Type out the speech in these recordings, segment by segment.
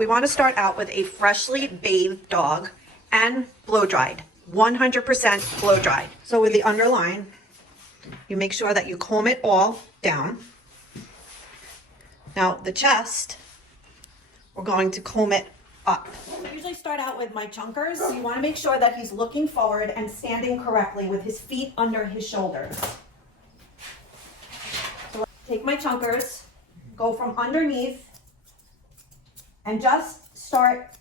We want to start out with a freshly bathed dog and blow dried, 100% blow dried. So with the underline, you make sure that you comb it all down. Now the chest, we're going to comb it up. I usually start out with my chunkers. So you want to make sure that he's looking forward and standing correctly with his feet under his shoulders. So take my chunkers, go from underneath, and just start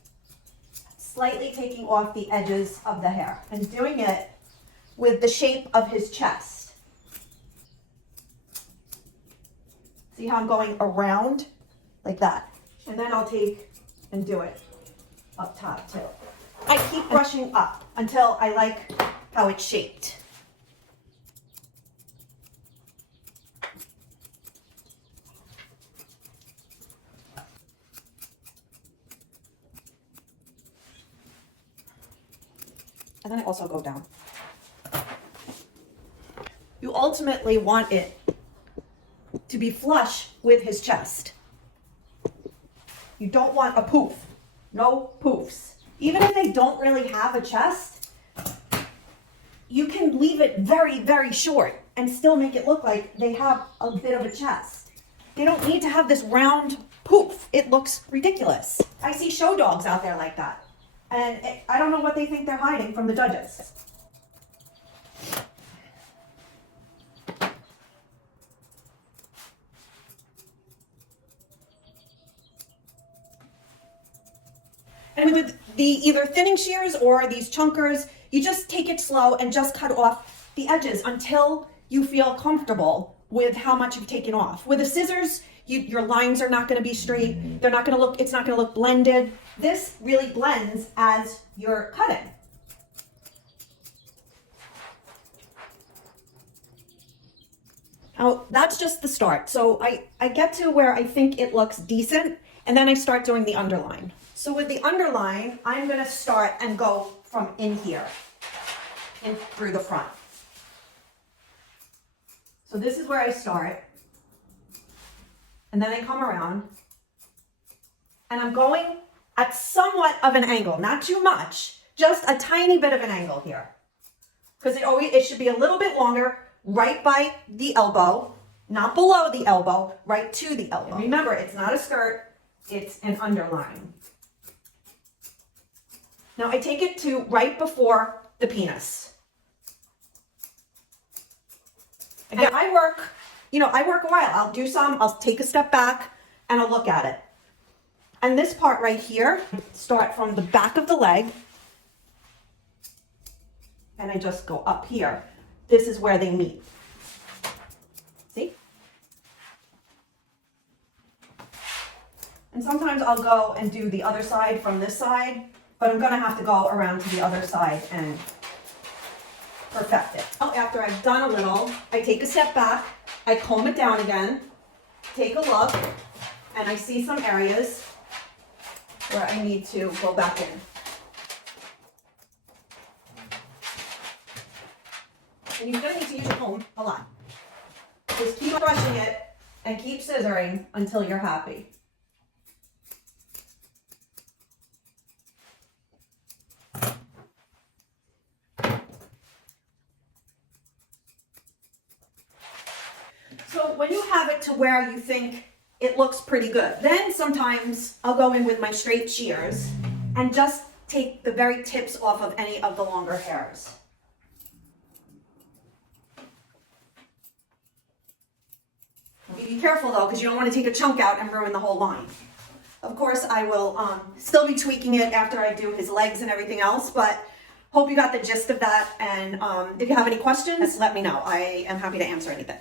slightly taking off the edges of the hair and doing it with the shape of his chest. See how I'm going around like that? And then I'll take and do it up top too. I keep brushing up until I like how it's shaped. And then I also go down. You ultimately want it to be flush with his chest. You don't want a poof. No poofs. Even if they don't really have a chest, you can leave it very, very short and still make it look like they have a bit of a chest. They don't need to have this round poof. It looks ridiculous. I see show dogs out there like that. And I don't know what they think they're hiding from the judges. And with the either thinning shears or these chunkers, you just take it slow and just cut off the edges until you feel comfortable with how much you've taken off. With the scissors, your lines are not going to be straight. They're not going to look, it's not going to look blended. This really blends as you're cutting. Now, that's just the start. So I get to where I think it looks decent, and then I start doing the underline. So with the underline, I'm going to start and go from in here, in through the front. So this is where I start. And then I come around. And I'm going at somewhat of an angle, not too much, just a tiny bit of an angle here. Because it should be a little bit longer, right by the elbow, not below the elbow, right to the elbow. And remember, it's not a skirt, it's an underline. Now I take it to right before the penis. Again, I work a while. I'll do some, I'll take a step back and I'll look at it. And this part right here, start from the back of the leg. And I just go up here. This is where they meet. See? And sometimes I'll go and do the other side from this side, but I'm gonna have to go around to the other side and perfect it. After I've done a little, I take a step back, I comb it down again, take a look, and I see some areas where I need to go back in. And you're gonna need to use your comb a lot. Just keep brushing it and keep scissoring until you're happy. So when you have it to where you think it looks pretty good, then sometimes I'll go in with my straight shears and just take the very tips off of any of the longer hairs. Be careful though, because you don't want to take a chunk out and ruin the whole line. Of course, I will still be tweaking it after I do his legs and everything else, but hope you got the gist of that. And if you have any questions, let me know. I am happy to answer anything.